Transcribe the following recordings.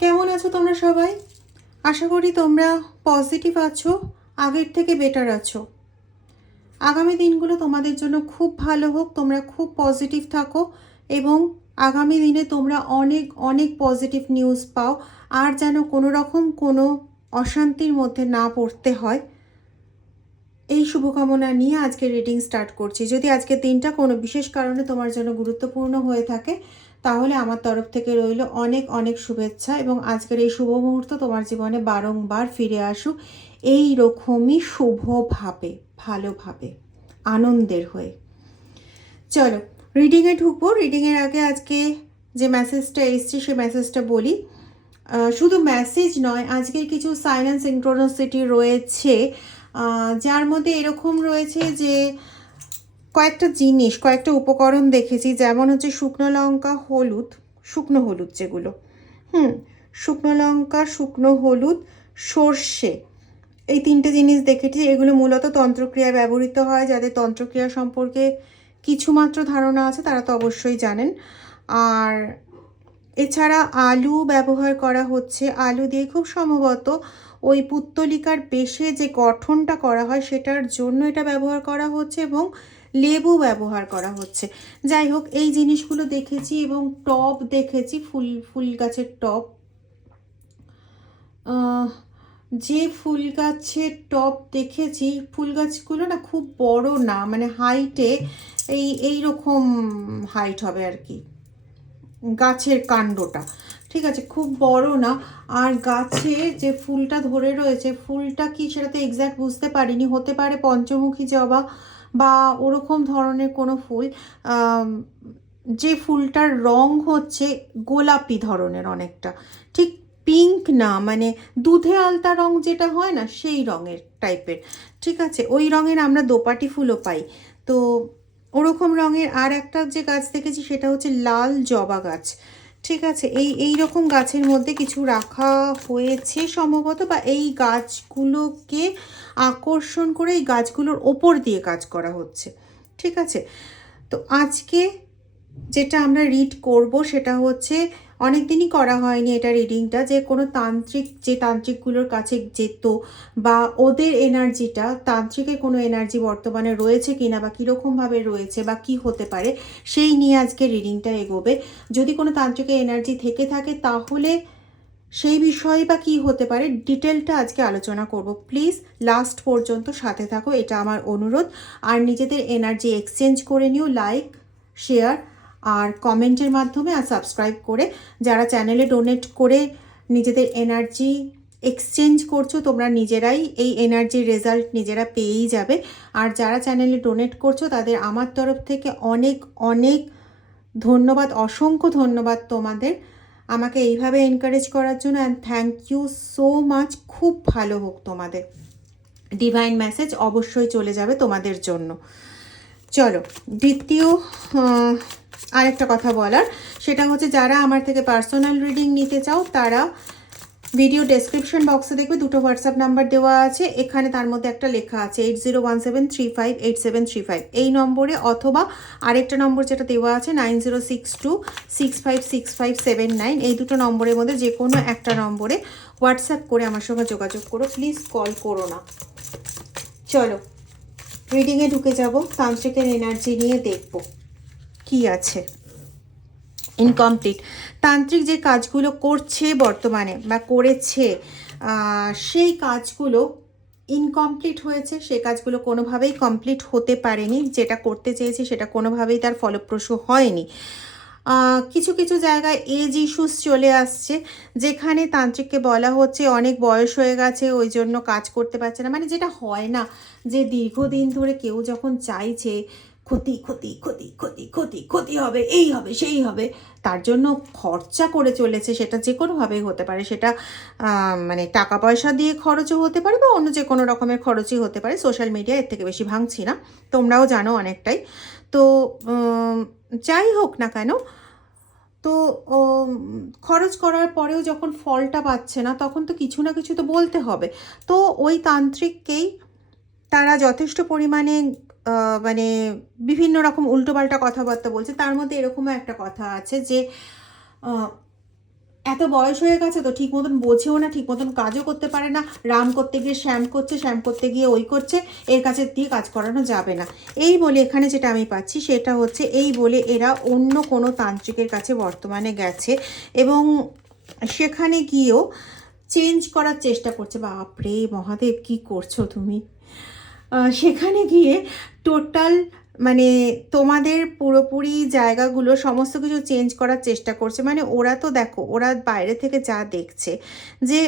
কেমন আছো তোমরা সবাই? আশা করি তোমরা পজিটিভ আছো, আগের থেকে বেটার আছো। আগামী দিনগুলো তোমাদের জন্য খুব ভালো হোক, তোমরা খুব পজিটিভ থাকো এবং আগামী দিনে তোমরা অনেক অনেক পজিটিভ নিউজ পাও। আর যেন কোনো রকম কোনো অশান্তির মধ্যে না পড়তে হয়, এই শুভকামনা নিয়ে আজকে রিডিং স্টার্ট করছি। যদি আজকের দিনটা কোনো বিশেষ কারণে তোমার জন্য গুরুত্বপূর্ণ হয়ে থাকে, তাহলে আমার তরফ থেকে রইল অনেক অনেক শুভেচ্ছা এবং আজকের এই শুভ মুহূর্ত তোমার জীবনে বারংবার ফিরে আসুক এই রকমই শুভভাবে, ভালোভাবে, আনন্দের হয়ে। চলো রিডিংয়ে ঢুকবো। রিডিংয়ের আগে আজকে যে মেসেজটা এসছে সে মেসেজটা বলি। শুধু মেসেজ নয়, আজকের কিছু সাইন অ্যান্ড সিনক্রোনিসিটি রয়েছে, যার মধ্যে এরকম রয়েছে যে কয়েকটা জিনিস, কয়েকটা উপকরণ দেখেছি, যেমন হচ্ছে শুকনো লঙ্কা, হলুদ, শুকনো হলুদ যেগুলো, শুকনো লঙ্কা, শুকনো হলুদ, সর্ষে, এই তিনটে জিনিস দেখেছি। এগুলো মূলত তন্ত্রক্রিয়ায় ব্যবহৃত হয়। যাদের তন্ত্রক্রিয়া সম্পর্কে কিছুমাত্র ধারণা আছে তারা তো অবশ্যই জানেন। আর এছাড়া আলু ব্যবহার করা হচ্ছে। আলু দিয়ে খুব সম্ভবত ওই পুত্তলিকার বেশে যে গঠনটা করা হয় সেটার জন্য এটা ব্যবহার করা হচ্ছে এবং লেবু ব্যবহার করা হচ্ছে। যাই হোক, এই জিনিসগুলো দেখেছি এবং টব দেখেছি, ফুল গাছের টব। যে ফুল গাছের টব দেখেছি, ফুল গাছগুলো না খুব বড় না, মানে হাইটে এইরকম হাইট হবে আর কি গাছের কাণ্ডটা, ঠিক আছে, খুব বড় না। আর গাছে যে ফুলটা ধরে রয়েছে, ফুলটা কি সেটা তো এক্স্যাক্ট বুঝতে পারিনি, হতে পারে পঞ্চমুখী জবা বা ওরকম ধরনের কোনো ফুল। যে ফুলটার রং হচ্ছে গোলাপি ধরনের অনেকটা, ঠিক পিঙ্ক না, মানে দুধে আলতা রং যেটা হয় না সেই রঙের টাইপের, ঠিক আছে। ওই রঙের আমরা দোপাটি ফুলও পাই। তো ওরকম রঙের আর একটা যে গাছ দেখেছি সেটা হচ্ছে লাল জবা গাছ, ঠিক আছে। এই রকম গাছের মধ্যে কিছু রাখা হয়েছে সম্ভবত, বা এই গাছগুলোকে আকর্ষণ করে এই গাছগুলোর ওপর দিয়ে কাজ করা হচ্ছে, ঠিক আছে। তো আজকে যেটা আমরা রিড করব সেটা হচ্ছে, অনেক দিনই করা হয়নি এটা রিডিংটা, যে কোনো তান্ত্রিক, যে তান্ত্রিকগুলোর কাছে যেত বা ওদের এনার্জিটা, তান্ত্রিকের কোনো এনার্জি বর্তমানে রয়েছে কিনা বা কীরকমভাবে রয়েছে বা কি হতে পারে, সেই নিয়ে আজকে রিডিংটা এগোবে। যদি কোনো তান্ত্রিকের এনার্জি থেকে থাকে তাহলে সেই বিষয়ে বা কী হতে পারে ডিটেলটা আজকে আলোচনা করব। প্লিজ লাস্ট পর্যন্ত সাথে থাকো, এটা আমার অনুরোধ। আর নিজেদের এনার্জি এক্সচেঞ্জ করে নিও, লাইক, শেয়ার আর কমেন্টের মাধ্যমে, আর সাবস্ক্রাইব করে। যারা চ্যানেলে ডোনেট করে নিজেদের এনার্জি এক্সচেঞ্জ করছো, তোমরা নিজেরাই এই এনার্জির রেজাল্ট নিজেরা পেয়েই যাবে। আর যারা চ্যানেলে ডোনেট করছো তাদের আমার তরফ থেকে অনেক অনেক ধন্যবাদ, অসংখ্য ধন্যবাদ তোমাদের আমাকে এইভাবে এনকারেজ করার জন্য। And thank you so much. খুব ভালো হোক তোমাদের। ডিভাইন মেসেজ অবশ্যই চলে যাবে তোমাদের জন্য। চলো, দ্বিতীয় আরেকটা কথা বলার, সেটা হচ্ছে যারা আমার থেকে পার্সোনাল রিডিং নিতে চাও তারা ভিডিও ডেসক্রিপশন বক্সে দেখবে দুটো হোয়াটসঅ্যাপ নাম্বার দেওয়া আছে। এখানে তার মধ্যে একটা লেখা আছে 8017358735, এই নম্বরে, অথবা আরেকটা নম্বর যেটা দেওয়া আছে 9062656579, এই দুটো নম্বরের মধ্যে যে কোনো একটা নম্বরে হোয়াটসঅ্যাপ করে আমার সঙ্গে যোগাযোগ করো, প্লিজ কল করো না। চলো রিডিংয়ে ঢুকে যাব। তান্ত্রিকের এনার্জি নিয়ে দেখব কি আছে। ইনকমপ্লিট, তান্ত্রিক যে কাজগুলো করছে বর্তমানে বা করেছে, সেই কাজগুলো ইনকমপ্লিট হয়েছে, সেই কাজগুলো কোনোভাবেই কমপ্লিট হতে পারেনি। যেটা করতে চেয়েছে সেটা কোনোভাবেই তার ফলপ্রসূ হয়নি। কিছু কিছু জায়গায় এজ ইস্যুস চলে আসছে, যেখানে তান্ত্রিককে বলা হচ্ছে অনেক বয়স হয়ে গেছে ওই জন্য কাজ করতে পারছে না। মানে যেটা হয় না, যে দীর্ঘদিন ধরে কেউ যখন চাইছে ক্ষতি ক্ষতি ক্ষতি ক্ষতি ক্ষতি ক্ষতি হবে, এই হবে সেই হবে, তার জন্য খরচা করে চলেছে, সেটা যে কোনোভাবেই হতে পারে। সেটা মানে টাকা পয়সা দিয়ে খরচও হতে পারে বা অন্য যে কোনো রকমের খরচই হতে পারে। সোশ্যাল মিডিয়া এর থেকে বেশি ভাঙছি না, তোমরাও জানো অনেকটাই। তো যাই হোক না কেন, তো খরচ করার পরেও যখন ফলটা পাচ্ছে না, তখন তো কিছু না কিছু তো বলতে হবে। তো ওই তান্ত্রিককেই তারা যথেষ্ট পরিমাণে মানে বিভিন্ন রকম উল্টোপাল্টা কথাবার্তা বলছে। তার মধ্যে এরকমও একটা কথা আছে যে এত বয়স হয়ে গেছে তো ঠিক মতন বোঝেও না, ঠিক মতন কাজও করতে পারে না। রাম করতে গিয়ে শ্যাম করছে, শ্যাম করতে গিয়ে ওই করছে, এর কাছে দিয়ে কাজ করানো যাবে না। এই বলে এখানে যেটা আমি পাচ্ছি সেটা হচ্ছে এই বলে এরা অন্য কোনো তান্ত্রিকের কাছে বর্তমানে গেছে এবং সেখানে গিয়েও চেঞ্জ করার চেষ্টা করছে। বাপরে মহাদেব, কি করছো তুমি? সেখানে গিয়ে টোটাল মানে তোমাদের পুরোপুরি জায়গাগুলো সমস্ত কিছু চেঞ্জ করার চেষ্টা করছে। মানে ওরা তো দেখো, ওরা বাইরে থেকে যা দেখছে যে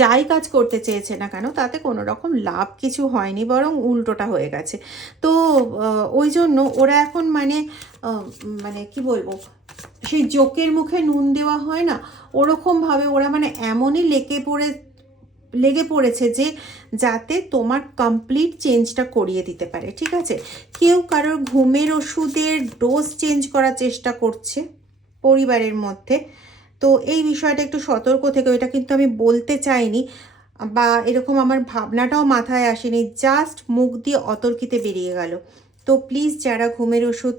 যাই কাজ করতে চেয়েছে না কেন তাতে কোনো রকম লাভ কিছু হয়নি, বরং উল্টোটা হয়ে গেছে। তো ওই জন্য ওরা এখন মানে মানে কি বলবো, সেই জোকের মুখে নুন দেওয়া হয় না, ওরকমভাবে ওরা মানে এমনই লেগে পড়েছে যে যাতে তোমার কমপ্লিট চেঞ্জটা করিয়ে দিতে পারে। ঠিক আছে, কেউ কারোর ঘুমের ওষুধের ডোজ চেঞ্জ করার চেষ্টা করছে পরিবারের মধ্যে। তো এই বিষয়টা একটু সতর্ক থেকে, এটা কিন্তু আমি বলতে চাইনি বা এরকম আমার ভাবনাটাও মাথায় আসেনি, জাস্ট মুখ দিয়ে অতর্কিতে বেরিয়ে গেল। তো প্লিজ যারা ঘুমের ওষুধ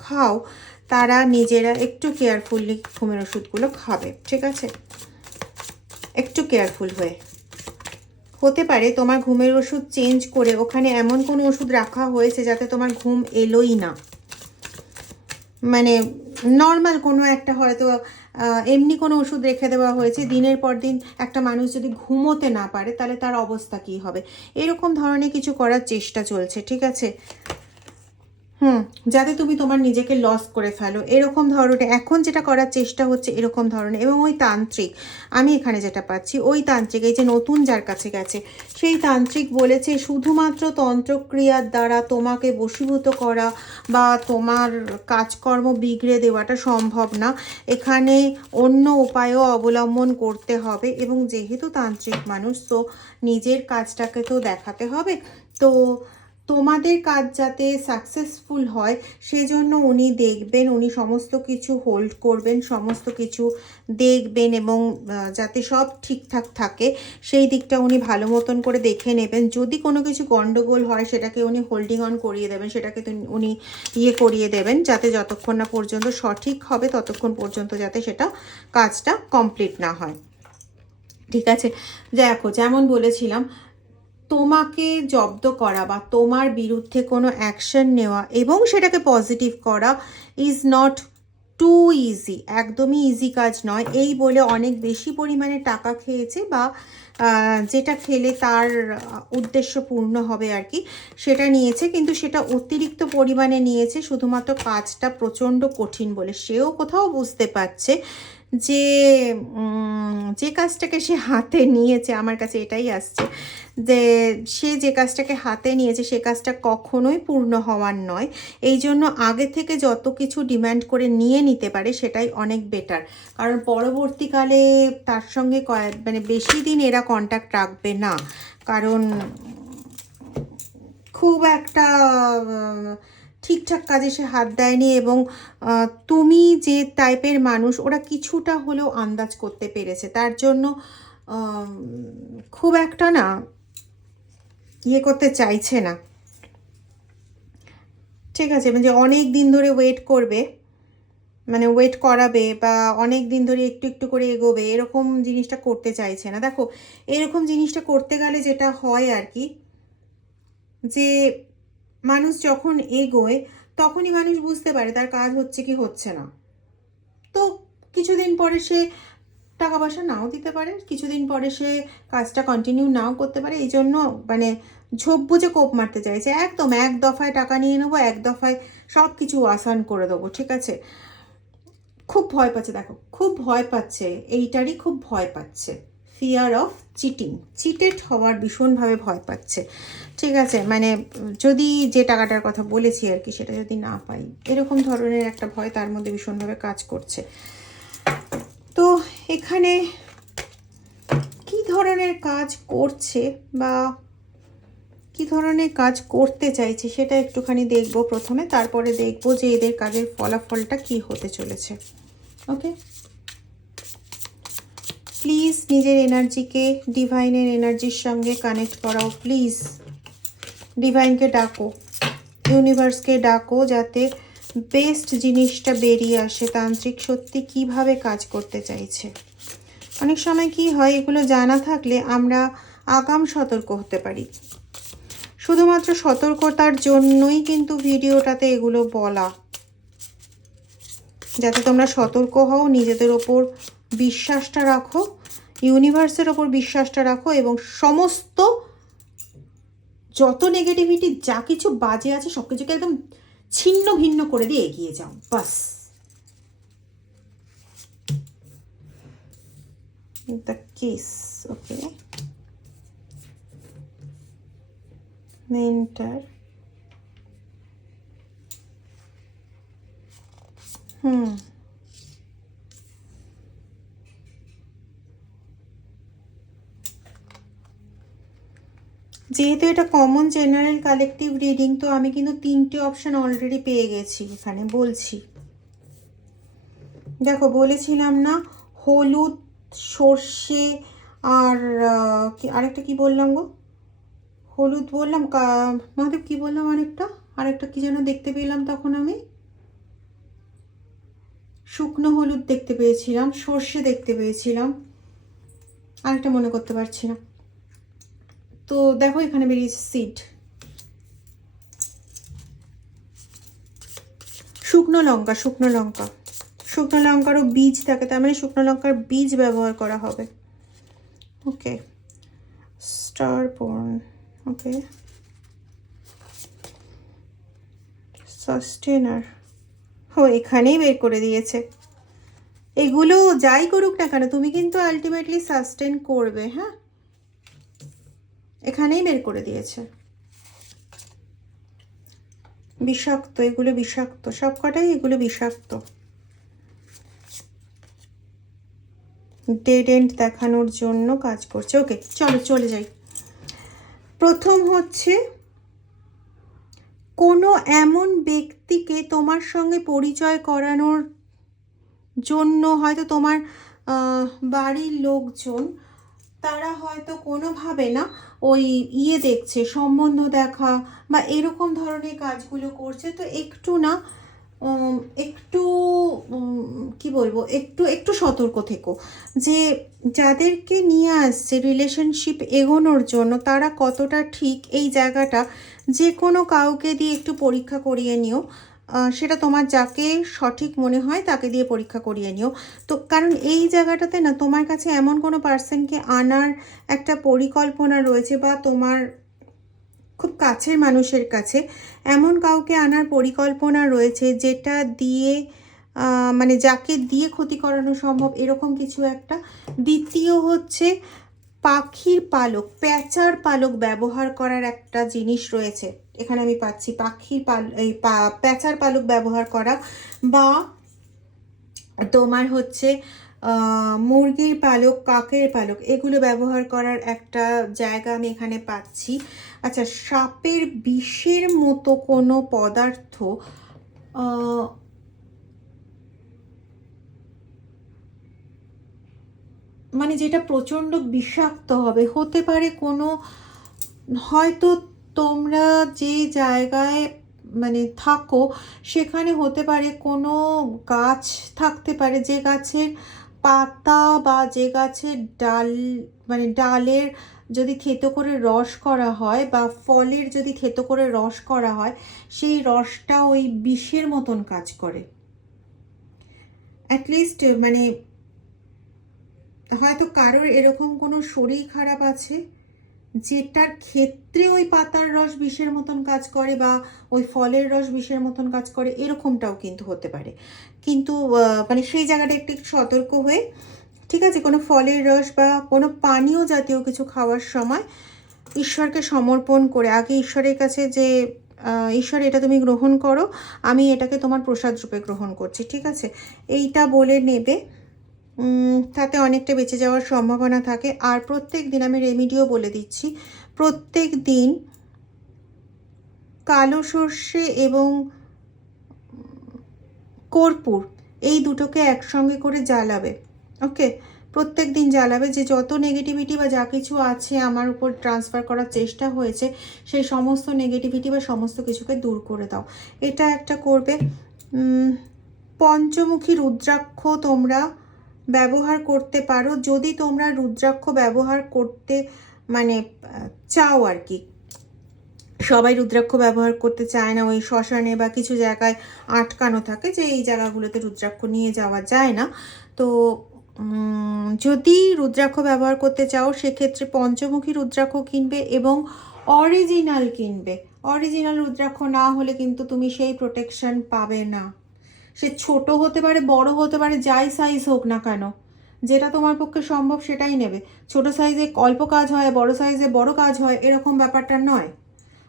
খাও তারা নিজেরা একটু কেয়ারফুলি ঘুমের ওষুধগুলো খাবে। ঠিক আছে, একটু কেয়ারফুল হতে পারে তোমার ঘুমের ওষুধ চেঞ্জ করে ওখানে এমন কোনো ওষুধ রাখা হয়েছে যাতে তোমার ঘুম এলোই না। মানে নর্মাল কোনো একটা হয়তো এমনি কোনো ওষুধ রেখে দেওয়া হয়েছে, দিনের পর দিন একটা মানুষ যদি ঘুমোতে না পারে তাহলে তার অবস্থা কী হবে, এরকম ধরনের কিছু করার চেষ্টা চলছে। ঠিক আছে, যাতে তুমি তোমার নিজেকে লস করে ফেলো, এরকম ধরনের এখন যেটা করার চেষ্টা হচ্ছে এরকম ধরনের। এবং ওই তান্ত্রিক, আমি এখানে যেটা পাচ্ছি, ওই তান্ত্রিক এই যে নতুন যার কাছে গেছে সেই তান্ত্রিক বলেছে শুধুমাত্র তন্ত্রক্রিয়ার দ্বারা তোমাকে বশীভূত করা বা তোমার কাজকর্ম বিগড়ে দেওয়াটা সম্ভব না, এখানে অন্য উপায়ও অবলম্বন করতে হবে। এবং যেহেতু তান্ত্রিক মানুষ, তো নিজের কাজটাকে তো দেখাতে হবে। তো তোমাদের কাজ যাতে সাকসেসফুল হয় সেজন্য উনি দেখবেন, উনি সমস্ত কিছু হোল্ড করবেন, সমস্ত কিছু দেখবেন এবং যাতে সব ঠিকঠাক থাকে সেই দিকটা উনি ভালো মতন করে দেখে নেবেন। যদি কোনো কিছু গন্ডগোল হয় সেটাকে উনি হোল্ডিং অন করিয়ে দেবেন, সেটাকে উনি করিয়ে দেবেন, যাতে যতক্ষণ না পর্যন্ত সঠিক হবে ততক্ষণ পর্যন্ত যাতে সেটা কাজটা কমপ্লিট না হয়। ঠিক আছে, দেখো যেমন বলেছিলাম, তোমাকে জব্দ করা বা তোমার বিরুদ্ধে কোনো অ্যাকশন নেওয়া এবং সেটাকে পজিটিভ করা ইজ নট টু ইজি, একদমই ইজি কাজ নয়। এই বলে অনেক বেশি পরিমাণে টাকা খেয়েছে বা যেটা খেলে তার উদ্দেশ্য পূর্ণ হবে আর কি, সেটা নিয়েছে, কিন্তু সেটা অতিরিক্ত পরিমাণে নিয়েছে শুধুমাত্র কাজটা প্রচণ্ড কঠিন বলে। সেও কোথাও বুঝতে পারছে যে যে কাজটাকে সে হাতে নিয়েছে, আমার কাছে এটাই আসছে যে সে যে কাজটাকে হাতে নিয়েছে সে কাজটা কখনোই পূর্ণ হওয়ার নয়। এই জন্য আগে থেকে যত কিছু ডিমান্ড করে নিয়ে নিতে পারে সেটাই অনেক বেটার, কারণ পরবর্তীকালে তার সঙ্গে মানে বেশি দিন এরা কন্ট্যাক্ট রাখবে না, কারণ খুব একটা ঠিকঠাক কাজে সে হাত দেয়নি। এবং তুমি যে টাইপের মানুষ ওরা কিছুটা হলেও আন্দাজ করতে পেরেছে, তার জন্য খুব একটা না করতে চাইছে না। ঠিক আছে, মানে অনেক দিন ধরে ওয়েট করবে, মানে ওয়েট করাবে বা অনেক দিন ধরে একটু একটু করে এগোবে, এরকম জিনিসটা করতে চাইছে না। দেখো এরকম জিনিসটা করতে গেলে যেটা হয় আর কি, যে মানুষ যখন এগোয় তখনই মানুষ বুঝতে পারে তার কাজ হচ্ছে কি হচ্ছে না। তো কিছুদিন পরে সে টাকা পয়সা নাও দিতে পারে, কিছুদিন পরে সে কাজটা কন্টিনিউ নাও করতে পারে। এই জন্য মানে ঝোপ বুঝে কোপ মারতে চাইছে, একদম এক দফায় টাকা নিয়ে নেবো, এক দফায় সব কিছু আসান করে দেবো। ঠিক আছে, খুব ভয় পাচ্ছে, দেখো খুব ভয় পাচ্ছে, এইটারই খুব ভয় পাচ্ছে, ফিয়ার অফ চিটেড হওয়ার ভীষণভাবে ভয় পাচ্ছে। ঠিক আছে, মানে যদি যে টাকাটার কথা বলেছি আর কি সেটা যদি না পাই, এরকম ধরনের একটা ভয় তার মধ্যে ভীষণভাবে কাজ করছে। তো এখানে কি ধরনের কাজ করছে বা কি ধরনের কাজ করতে চাইছে সেটা একটুখানি দেখব প্রথমে, তারপরে দেখব যে এদের কাজের ফলাফলটা কি হতে চলেছে। ওকে, প্লিজ নিজের এনার্জিকে ডিভাইনের এনার্জির সঙ্গে কানেক্ট করাও। প্লিজ ডিভাইনকে ডাকো, ইউনিভার্সকে ডাকো, যাতে বেস্ট জিনিসটা বেরিয়ে আসে। তান্ত্রিক সত্যি কিভাবে কাজ করতে চাইছে। অনেক সময় কি হয়, এগুলো জানা থাকলে আমরা আগাম সতর্ক হতে পারি। শুধুমাত্র সতর্কতার জন্যই কিন্তু ভিডিওটাতে এগুলো বলা, যাতে তোমরা সতর্ক হও, নিজেদের ওপর বিশ্বাসটা রাখো, ইউনিভার্সের ওপর বিশ্বাসটা রাখো, এবং সমস্ত যত নেগেটিভিটি যা কিছু বাজে আছে সব কিছুকে একদম ছিন্ন ভিন্ন করে দিয়ে এগিয়ে যাও, বাস। দ্য কিস, ওকে, মেন্টার, যেহেতু এটা কমন জেনারেল কালেকটিভ রিডিং, তো আমি কিন্তু 3টে অপশান অলরেডি পেয়ে গেছি এখানে, বলছি। দেখো, বলেছিলাম না হলুদ, সর্ষে, আর আরেকটা কি বললাম গো, হলুদ বললাম, মহাদেব কি বললাম, আরেকটা কি যেন দেখতে পেলাম তখন আমি, শুকনো হলুদ দেখতে পেয়েছিলাম, সর্ষে দেখতে পেয়েছিলাম, আরেকটা মনে করতে পারছি না। তো দেখো এখানে বেরিয়েছে সিড, শুকনো লঙ্কা, শুকনো লঙ্কা, শুকনো লঙ্কারও বীজ থাকে, তার মানে শুকনো লঙ্কার বীজ ব্যবহার করা হবে। ওকে, স্টার বর্ন, ওকে, সাস্টেনার, এখানেই বের করে দিয়েছে। এগুলো যাই করুক না কেন, তুমি কিন্তু আলটিমেটলি সাস্টেন করবে। হ্যাঁ, এখানেই বের করে দিয়েছে। বিষাক্ত, এগুলো বিষাক্ত, সবকটাই এগুলো বিষাক্ত। ডেড এন্ড দেখানোর জন্য কাজ করছে। ওকে, চলো চলে যাই। প্রথম হচ্ছে, কোনো এমন ব্যক্তিকে তোমার সঙ্গে পরিচয় করানোর জন্য, হয়তো তোমার বাড়ির লোকজন, তারা হয়তো কোনোভাবে না ওই দেখছে, সম্বন্ধ দেখা বা এরকম ধরনের কাজগুলো করছে। তো একটু না, একটু কি বলবো, একটু সতর্ক থেকো, যে যাদেরকে নিয়ে আসছে রিলেশনশিপ এগোনোর জন্য, তারা কতটা ঠিক, এই জায়গাটা যে কোনো কাউকে দিয়ে একটু পরীক্ষা করিয়ে নিও। সেটা তোমার যাকে সঠিক মনে হয় তাকে দিয়ে পরীক্ষা করিয়ে নিও। তো কারণ এই জায়গাটাতে না, তোমার কাছে এমন কোনো পার্সনকে আনার একটা পরিকল্পনা রয়েছে, বা তোমার খুব কাছের মানুষের কাছে এমন কাউকে আনার পরিকল্পনা রয়েছে, যেটা দিয়ে মানে যাকে দিয়ে ক্ষতি করানো সম্ভব, এরকম কিছু একটা। দ্বিতীয় হচ্ছে, পাখির পালক, প্যাঁচার পালক ব্যবহার করার একটা জিনিস রয়েছে এখানে আমি পাচ্ছি। প্যাঁচার পালক ব্যবহার করা, বা তোমার হচ্ছে মুরগির পালক, কাকের পালক, এগুলো ব্যবহার করার একটা জায়গা আমি এখানে পাচ্ছি। আচ্ছা, সাপের বিষের মতো কোনো পদার্থ, মানে যেটা প্রচণ্ড বিষাক্ত হবে, হতে পারে কোনো, হয়তো তোমরা যে জায়গায় মানে থাকো সেখানে হতে পারে কোনো গাছ থাকতে পারে, যে গাছের পাতা বা যে গাছের ডাল, মানে ডালের যদি থেতো করে রস করা হয়, বা ফলের যদি থেতো করে রস করা হয়, সেই রসটা ওই বিষের মতন কাজ করে। অ্যাটলিস্ট মানে হয়তো কারোর এরকম কোনো শরীর খারাপ আছে, যেটার ক্ষেত্রে ওই পাতার রস বিষের মতন কাজ করে, বা ওই ফলের রস বিষের মতন কাজ করে, এরকমটাও কিন্তু হতে পারে। কিন্তু মানে সেই জায়গাটা একটু সতর্ক হয়ে, ঠিক আছে, কোনো ফলের রস বা কোনো পানীয় জাতীয় কিছু খাওয়ার সময় ঈশ্বরকে সমর্পণ করে, আগে ঈশ্বরের কাছে যে ঈশ্বর, এটা তুমি গ্রহণ করো, আমি এটাকে তোমার প্রসাদ রূপে গ্রহণ করছি, ঠিক আছে, এইটা বলে নেবে। তাতে অনেকটা বেঁচে যাওয়ার সম্ভাবনা থাকে। আর প্রত্যেক দিন, আমি রেমিডিও বলে দিচ্ছি, প্রত্যেক দিন কালো সর্ষে এবং কর্পূর, এই দুটোকে একসঙ্গে করে জ্বালাবে। ওকে, প্রত্যেক দিন জ্বালাবে, যে যত নেগেটিভিটি বা যা কিছু আছে আমার উপর ট্রান্সফার করার চেষ্টা হয়েছে, সেই সমস্ত নেগেটিভিটি বা সমস্ত কিছুকে দূর করে দাও, এটা একটা করবে। পঞ্চমুখী রুদ্রাক্ষ তোমরা ব্যবহার করতে পারো, যদি তোমরা রুদ্রাক্ষ ব্যবহার করতে মানে চাও আর কি। সবাই রুদ্রাক্ষ ব্যবহার করতে চায় না, ওই শ্মশানে বা কিছু জায়গায় আটকানো থাকে যে এই জায়গাগুলোতে রুদ্রাক্ষ নিয়ে যাওয়া যায় না। তো যদি রুদ্রাক্ষ ব্যবহার করতে চাও সেক্ষেত্রে পঞ্চমুখী রুদ্রাক্ষ কিনবে এবং অরিজিনাল কিনবে। অরিজিনাল রুদ্রাক্ষ না হলে কিন্তু তুমি সেই প্রোটেকশন পাবে না। সে ছোট হতে পারে, বড় হতে পারে, যাই সাইজ হোক না কেন, যেটা তোমার পক্ষে সম্ভব সেটাই নেবে। ছোট সাইজে অল্প কাজ হয়, বড় সাইজে বড় কাজ হয়, এরকম ব্যাপারটা নয়।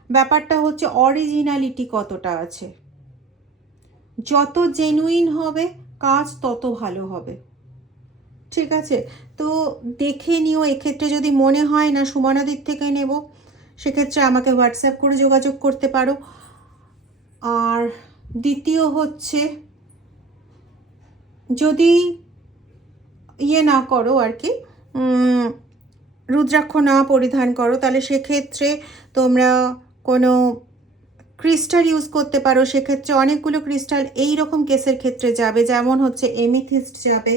ব্যাপারটা হচ্ছে অরিজিনালিটি কতটা আছে। যত জেনুইন হবে কাজ তত ভালো হবে, ঠিক আছে? তো দেখে নিও। এক্ষেত্রে যদি মনে হয় না সুমনাদির থেকে নেব, সেক্ষেত্রে আমাকে হোয়াটসঅ্যাপ করে যোগাযোগ করতে পারো। আর দ্বিতীয় হচ্ছে, যদি না করো আর কি, রুদ্রাক্ষ না পরিধান করো, তাহলে সেক্ষেত্রে তোমরা কোনো ক্রিস্টাল ইউজ করতে পারো। সেক্ষেত্রে অনেকগুলো ক্রিস্টাল এই রকম কেসের ক্ষেত্রে যাবে, যেমন হচ্ছে এমিথিস্ট যাবে,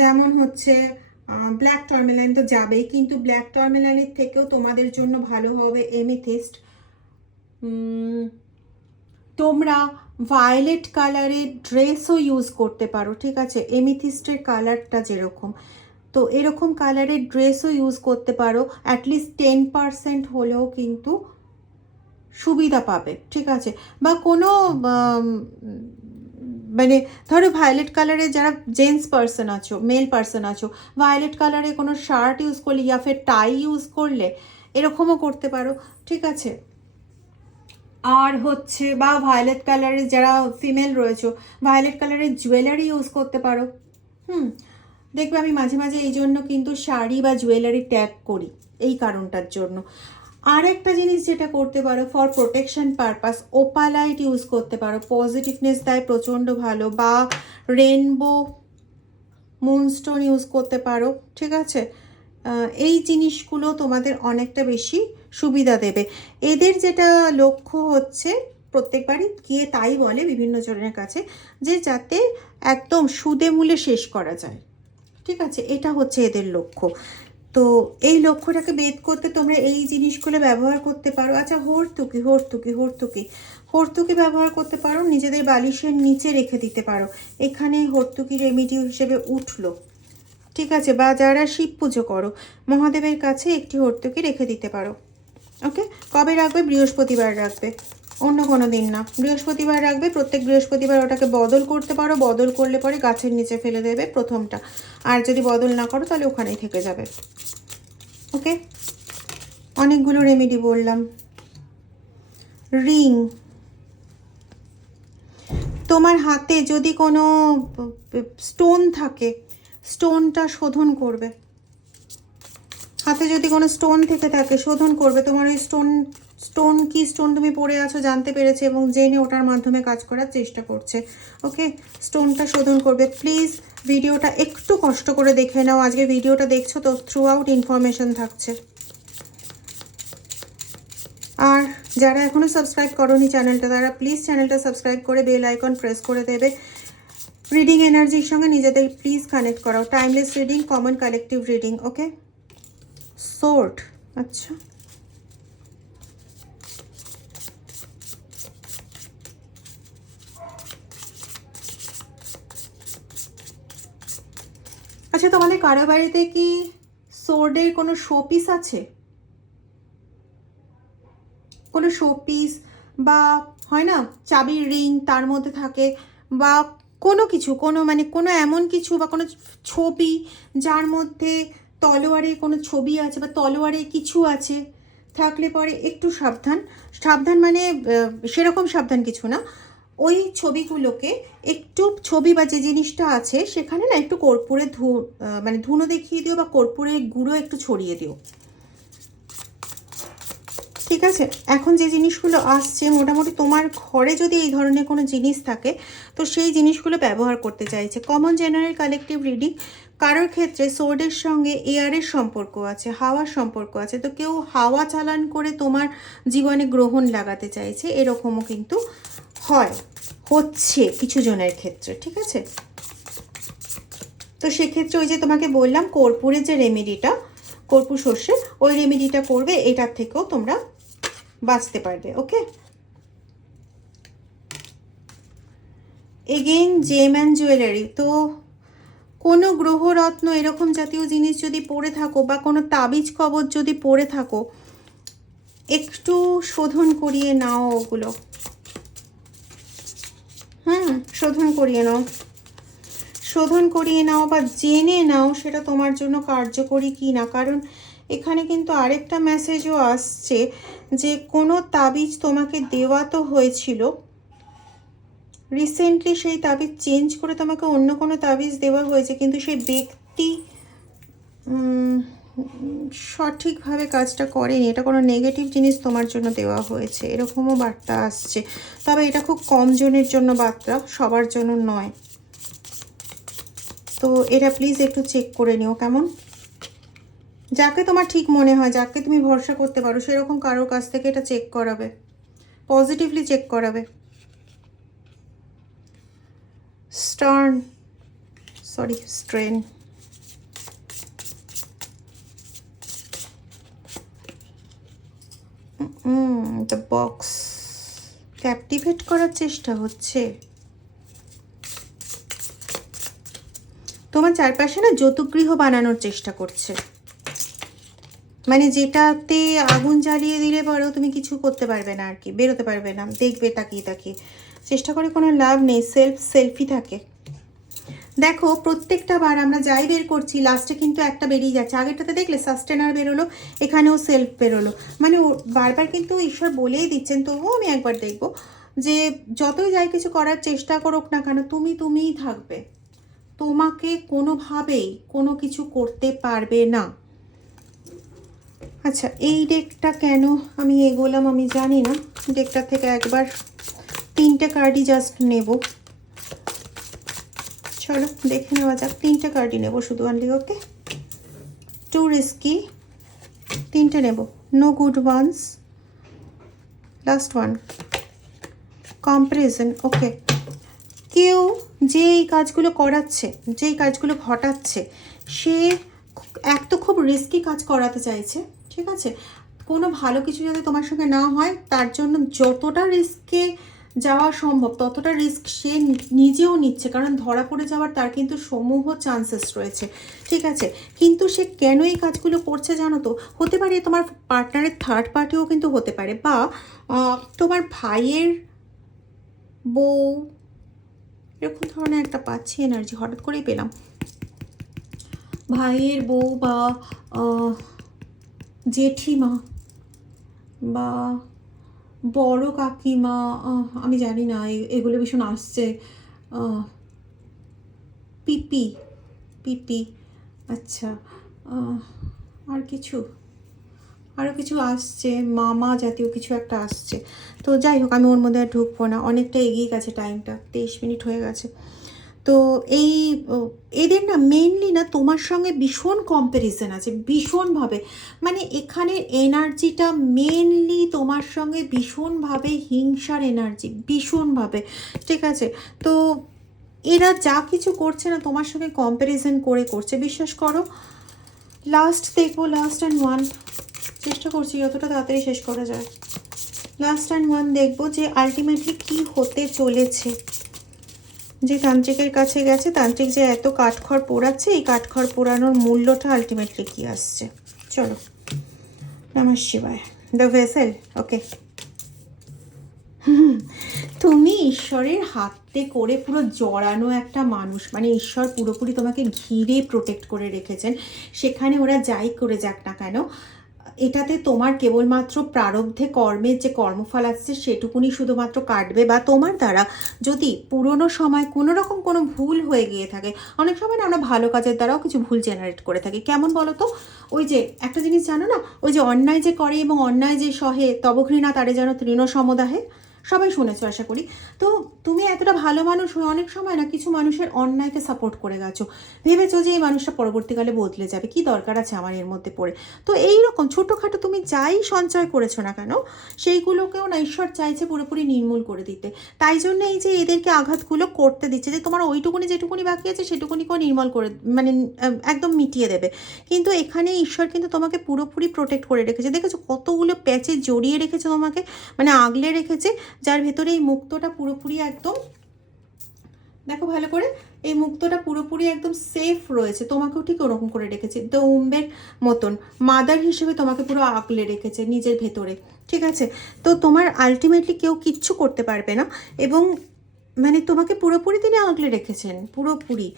যেমন হচ্ছে ব্ল্যাক টরমেলাইন তো যাবেই, কিন্তু ব্ল্যাক টরমেলাইনের থেকেও তোমাদের জন্য ভালো হবে এমিথিস্ট। তোমরা ভায়োলেট কালারের ড্রেসও ইউজ করতে পারো, ঠিক আছে? এমিথিস্টের কালারটা যেরকম, তো এরকম কালারের ড্রেসও ইউজ করতে পারো। অ্যাটলিস্ট 10% হলেও কিন্তু সুবিধা পাবে, ঠিক আছে? বা কোনো মানে ধরো ভায়োলেট কালারে যারা জেন্টস পার্সন আছো, মেল পার্সন আছো, ভায়োলেট কালারে কোনো শার্ট ইউজ করলে ইয়া ফের টাই ইউজ করলে এরকমও করতে পারো, ঠিক আছে? আর হচ্ছে বা ভায়োলেট কালারের যারা ফিমেল রয়েছে, ভায়োলেট কালারের জুয়েলারি ইউজ করতে পারো। দেখবে আমি মাঝে মাঝে এই জন্য কিন্তু শাড়ি বা জুয়েলারি ট্যাগ করি, এই কারণটার জন্য। আর একটা জিনিস যেটা করতে পারো ফর প্রোটেকশন পারপাস, ওপালাইট ইউজ করতে পারো, পজিটিভনেস দেয় প্রচণ্ড ভালো। বা রেনবো মুনস্টোন ইউজ করতে পারো, ঠিক আছে? এই জিনিসগুলো তোমাদের অনেকটা বেশি সুবিধা দেবে। এদের যেটা লক্ষ্য হচ্ছে, প্রত্যেকবারই গিয়ে তাই বলে বিভিন্ন জনের কাছে, যে যাতে একদম সুদে মূলে শেষ করা যায়, ঠিক আছে? এটা হচ্ছে এদের লক্ষ্য। তো এই লক্ষ্যটাকে ভেদ করতে তোমরা এই জিনিসগুলো ব্যবহার করতে পারো। আচ্ছা, হর্তুকি ব্যবহার করতে পারো, নিজেদের বালিশের নিচে রেখে দিতে পারো। এখানে হর্তুকি রেমিডি হিসেবে উঠলো, ঠিক আছে? বা যারা শিব পুজো করো, মহাদেবের কাছে একটি হর্তুকি রেখে দিতে পারো। ওকে, কবে রাখবে? বৃহস্পতিবার রাখবে, অন্য কোনো দিন না। বৃহস্পতিবার রাখবে, প্রত্যেক বৃহস্পতিবার ওটাকে বদল করতে পারো। বদল করলে পরে গাছের নিচে ফেলে দেবে প্রথমটা, আর যদি বদল না করো তাহলে ওখানেই থেকে যাবে। ওকে, অনেকগুলো রেমেডি বললাম। রিং, তোমার হাতে যদি কোনো স্টোন থাকে, স্টোনটা শোধন করবে। হাতে যদি কোনো স্টোন থেকে থাকে শোধন করবে। তোমার ওই স্টোন কি স্টোন তুমি পরে আছো জানতে পেরেছে এবং জেনে ওটার মাধ্যমে কাজ করার চেষ্টা করছে। ওকে, স্টোনটা শোধন করবে। প্লিজ ভিডিওটা একটু কষ্ট করে দেখে নাও। আজকে ভিডিওটা দেখছো তো থ্রু আউট ইনফরমেশন থাকছে। আর যারা এখনও সাবস্ক্রাইব করোনি চ্যানেলটা, তারা প্লিজ চ্যানেলটা সাবস্ক্রাইব করে বেল আইকন প্রেস করে দেবে। রিডিং এনার্জির সঙ্গে নিজেদের প্লিজ কানেক্ট করাও। Timeless reading, common collective reading. Okay, সোর্ড, আচ্ছা আচ্ছা, তোমাদের কারো বাড়িতে কি সোর্ডের কোনো শোপিস আছে? কোনো শোপিস বা হয় না চাবির রিং তার মধ্যে থাকে, বা কোনো কিছু, কোনো মানে কোনো এমন কিছু বা কোনো ছবি যার মধ্যে তলোয়ারের কোনো ছবি আছে বা তলোয়ারের কিছু আছে, থাকলে পরে একটু সাবধান। সাবধান মানে সেরকম সাবধান কিছু না, ওই ছবিগুলোকে একটু, ছবি বা যে জিনিসটা আছে সেখানে না একটু কর্পূরে মানে ধুনো দেখিয়ে দিও বা কর্পূরের গুঁড়ো একটু ছড়িয়ে দিও, ঠিক আছে? এখন যে জিনিসগুলো আসছে, মোটামুটি তোমার ঘরে যদি এই ধরনের কোনো জিনিস থাকে তো সেই জিনিসগুলো ব্যবহার করতে চাইছে। Common general collective reading. কারোর ক্ষেত্রে সোর্ডের সঙ্গে এয়ারের সম্পর্ক আছে, হাওয়ার সম্পর্ক আছে, তো কেউ হাওয়া চালান করে তোমার জীবনে গ্রহণ লাগাতে চাইছে, এরকমও কিন্তু হয়। হচ্ছে কিছু জনের ক্ষেত্রে, ঠিক আছে? তো সেক্ষেত্রে ওই যে তোমাকে বললাম কর্পূরের যে রেমেডিটা, কর্পূর সর্ষে, ওই রেমেডিটা করবে, এটার থেকেও তোমরা বাঁচতে পারবে। ওকে, এগেইন জেম অ্যান্ড জুয়েলারি। তো কোনো গ্রহরত্ন এরকম জাতীয় জিনিস যদি পরে থাকো বা কোনো তাবিজ কবচ যদি পরে থাকো, একটু শোধন করিয়ে নাও ওগুলো। শোধন করিয়ে নাও, শোধন করিয়ে নাও বা জেনে নাও সেটা তোমার জন্য কার্যকরী কি না। কারণ এখানে কিন্তু আরেকটা মেসেজও আসছে যে কোনো তাবিজ তোমাকে দেওয়া তো হয়েছিল, রিসেন্টলি সেই তাবিজ চেঞ্জ করে তোমাকে অন্য কোনো তাবিজ দেওয়া হয়েছে, কিন্তু সেই ব্যক্তি সঠিকভাবে কাজটা করেনি। এটা কোনো নেগেটিভ জিনিস তোমার জন্য দেওয়া হয়েছে, এরকমও বার্তা আসছে। তবে এটা খুব কম জনের জন্য বার্তা, সবার জন্য নয়। তো এটা প্লিজ একটু চেক করে নিও কেমন। যাকে তোমার ঠিক মনে হয়, যাকে তুমি ভরসা করতে পারো, সেরকম কারোর কাছ থেকে এটা চেক করাবে, পজিটিভলি চেক করাবে। স্ট্রেন। দ্য বক্স ক্যাপটিভেট করার চেষ্টা হচ্ছে। তোমার চারপাশে না যৌতুকগৃহ বানানোর চেষ্টা করছে, মানে যেটাতে আগুন জ্বালিয়ে দিলে পরেও তুমি কিছু করতে পারবে না আর কি, বেরোতে পারবে না, দেখবে তাকিয়ে তাকিয়ে। চেষ্টা করে কোনো লাভ নেই, সেলফি থাকে। দেখো প্রত্যেকটা বার আমরা যাই বের করছি লাস্টে কিন্তু একটা বেরিয়ে যাচ্ছে। আগেরটাতে দেখলে সাস্টেনার বেরোলো, এখানেও সেলফ বেরোলো, মানে বারবার কিন্তু ঈশ্বর বলেই দিচ্ছেন। তবুও আমি একবার দেখবো যে যতই যাই কিছু করার চেষ্টা করুক না কেন, তুমিই থাকবে, তোমাকে কোনোভাবেই কোনো কিছু করতে পারবে না। আচ্ছা, এই ডেকটা কেন আমি এগোলাম আমি জানি না। ডেকটা থেকে একবার 3টে কার্ডই জাস্ট নেব। চলো দেখে নেওয়া যাক। 3টে কার্ডই নেব শুধু অনলি। ওকে, টু রিস্কি, 3টে নেব। No good ones, last one comparison. Okay, কেউ যে এই কাজগুলো করাচ্ছে, যেই কাজগুলো ঘটাচ্ছে, সে এক তো খুব রিস্কি কাজ করাতে চাইছে, ঠিক আছে? কোনো ভালো কিছু যাতে তোমার সঙ্গে না হয় তার জন্য যতটা রিস্কে যাওয়া সম্ভব ততটা রিস্ক সে নিজেও নিচ্ছে, কারণ ধরা পড়ে যাওয়ার তার কিন্তু সমূহ চান্সেস রয়েছে, ঠিক আছে? কিন্তু সে কেন এই কাজগুলো করছে জানো তো? হতে পারে তোমার পার্টনারের থার্ড পার্টিও কিন্তু হতে পারে, বা তোমার ভাইয়ের বউ, এরকম ধরনের একটা পাচ্ছি এনার্জি, হঠাৎ করেই পেলাম। ভাইয়ের বউ বা জেঠিমা বা বড় কাকিমা, আমি জানি না, এগুলো ভীষণ আসছে। পিপি, আচ্ছা, আর কিছু, আরও কিছু আসছে, মামা জাতীয় কিছু একটা আসছে। তো যাই হোক, আমি ওর মধ্যে আর ঢুকবো না, অনেকটা এগিয়ে গেছে টাইমটা, 23 মিনিট হয়ে গেছে। তো এই এদের না মেনলি না তোমার সঙ্গে ভীষণ কম্প্যারিজন আছে, ভীষণভাবে, মানে এখানে এনার্জিটা মেনলি তোমার সঙ্গে ভীষণভাবে হিংসার এনার্জি, ভীষণভাবে, ঠিক আছে? তো এরা যা কিছু করছে না তোমার সঙ্গে কম্প্যারিজন করে করছে, বিশ্বাস করো। লাস্ট দেখবো, লাস্ট অ্যান্ড ওয়ান, চেষ্টা করছি যতটা তাড়াতাড়ি শেষ করা যায়। লাস্ট অ্যান্ড ওয়ান দেখবো যে আলটিমেটলি কি হতে চলেছে। যে তান্ত্রিকের কাছে গেছে, তান্ত্রিক যে এত কাঠখড় পোড়াচ্ছে, এই কাঠখড় পোড়ানোর মূল্যটা আলটিমেটলি কি আসছে। চলো, নমঃ শিবায়। The vessel. ওকে, তুমি ঈশ্বরের হাতে করে পুরো জড়ানো একটা মানুষ, মানে ঈশ্বর পুরোপুরি তোমাকে ঘিরে প্রোটেক্ট করে রেখেছেন। সেখানে ওরা যাই করে যাক না কেন, এটাতে তোমার কেবলমাত্র প্রারব্ধে কর্মের যে কর্মফল আসছে সেটুকুনি শুধুমাত্র কাটবে, বা তোমার দ্বারা যদি পুরনো সময় কোনো রকম কোনো ভুল হয়ে গিয়ে থাকে, অনেক সময় না আমরা ভালো কাজের দ্বারাও কিছু ভুল জেনারেট করে থাকি। কেমন বলো তো? ওই যে একটা জিনিস জানো না, ওই যে অন্যায় যে করে এবং অন্যায় যে সহে তব ঘৃণা তারে যেন তৃণ সমদাহে, সবাই শুনেছো আশা করি। তো তুমি এতটা ভালো মানুষ হয়ে অনেক সময় না কিছু মানুষের অন্যায়কে সাপোর্ট করে গেছো, ভেবেছো যে এই মানুষটা পরবর্তীকালে বদলে যাবে, কি দরকার আছে আমার এর মধ্যে পড়ে। তো এই রকম ছোটোখাটো তুমি যাই সঞ্চয় করেছো না কেন, সেইগুলোকেও না ঈশ্বর চাইছে পুরোপুরি নির্মূল করে দিতে। তাই জন্য এই যে এদেরকে আঘাতগুলো করতে দিচ্ছে, যে তোমার ওইটুকুনি যেটুকুনি বাকি আছে সেটুকুনিকেও নির্মল করে, মানে একদম মিটিয়ে দেবে। কিন্তু এখানে ঈশ্বর কিন্তু তোমাকে পুরোপুরি প্রোটেক্ট করে রেখেছে। দেখেছো কতগুলো প্যাচে জড়িয়ে রেখেছে তোমাকে, মানে আগলে রেখেছে, যার ভেতরে এই মুক্তটা পুরোপুরি একদম, দেখো ভালো করে, এই মুক্তটা পুরোপুরি একদম সেফ রয়েছে। তোমাকেও ঠিক ওরকম করে রেখেছে, দ্য উম্বের মতন মাদার হিসেবে তোমাকে পুরো আগলে রেখেছে নিজের ভেতরে, ঠিক আছে? তো তোমার আলটিমেটলি কেউ কিচ্ছু করতে পারবে না, এবং মানে তোমাকে পুরোপুরি তিনি আগলে রেখেছেন পুরোপুরি।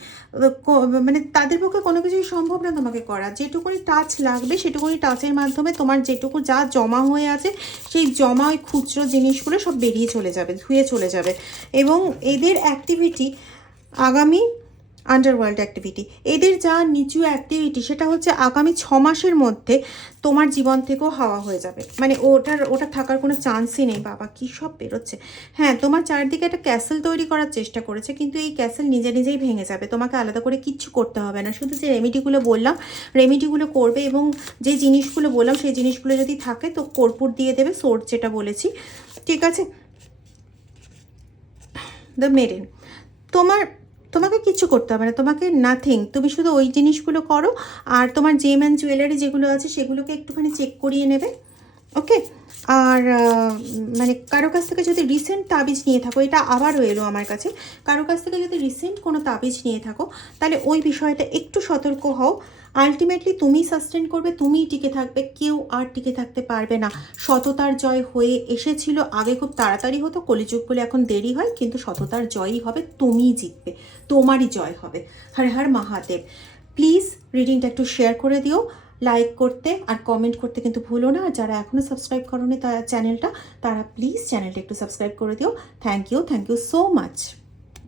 মানে তাদের পক্ষে কোনো কিছুই সম্ভব না তোমাকে করা। যেটুকুনি টাচ লাগবে সেটুকুনি টাচের মাধ্যমে তোমার যেটুকু যা জমা হয়ে আছে সেই জমা ওই খুচরো জিনিসগুলো সব বেরিয়ে চলে যাবে, ধুয়ে চলে যাবে। এবং এদের অ্যাক্টিভিটি আগামী আন্ডারওয়ার্ল্ড অ্যাক্টিভিটি, এদের যা নিচু অ্যাক্টিভিটি সেটা হচ্ছে আগামী 6 মাসের মধ্যে তোমার জীবন থেকেও হাওয়া হয়ে যাবে, মানে ওটা থাকার কোনো চান্সই নেই। বাবা কী সব বেরোচ্ছে। হ্যাঁ, তোমার চারিদিকে একটা ক্যাসেল তৈরি করার চেষ্টা করেছে, কিন্তু এই ক্যাসেল নিজে নিজেই ভেঙে যাবে, তোমাকে আলাদা করে কিচ্ছু করতে হবে না। শুধু যে রেমিডিগুলো বললাম রেমিডিগুলো করবে, এবং যে জিনিসগুলো বললাম সেই জিনিসগুলো যদি থাকে তো কর্পূর দিয়ে দেবে, সোর্স যেটা বলেছি, ঠিক আছে? দ্য মেরিন, তোমাকে কিচ্ছু করতে হবে না, তোমাকে নাথিং, তুমি শুধু ওই জিনিসগুলো করো। আর তোমার জেম অ্যান্ড জুয়েলারি যেগুলো আছে সেগুলোকে একটুখানি চেক করিয়ে নেবে, ওকে? আর মানে কারো কাছ থেকে যদি রিসেন্ট তাবিজ নিয়ে থাকো, এটা আবারও এলো আমার কাছে, কারো কাছ থেকে যদি রিসেন্ট কোনো তাবিজ নিয়ে থাকো তাহলে ওই বিষয়টা একটু সতর্ক হও। আলটিমেটলি তুমিই সাস্টেন করবে, তুমিই টিকে থাকবে, কেউ আর টিকে থাকতে পারবে না। সততার জয় হয়ে এসেছিল, আগে খুব তাড়াতাড়ি হতো, কলিযুগ বলে এখন দেরি হয়, কিন্তু সততার জয়ই হবে, তুমিই জিতবে, তোমারই জয় হবে। হর হর মহাদেব। প্লিজ রিডিংটা একটু শেয়ার করে দিও, লাইক করতে আর কমেন্ট করতে কিন্তু ভুলো না। আর যারা এখনও সাবস্ক্রাইব করোনি চ্যানেলটা, তারা প্লিজ চ্যানেলটা একটু সাবস্ক্রাইব করে দিও। Thank you so much.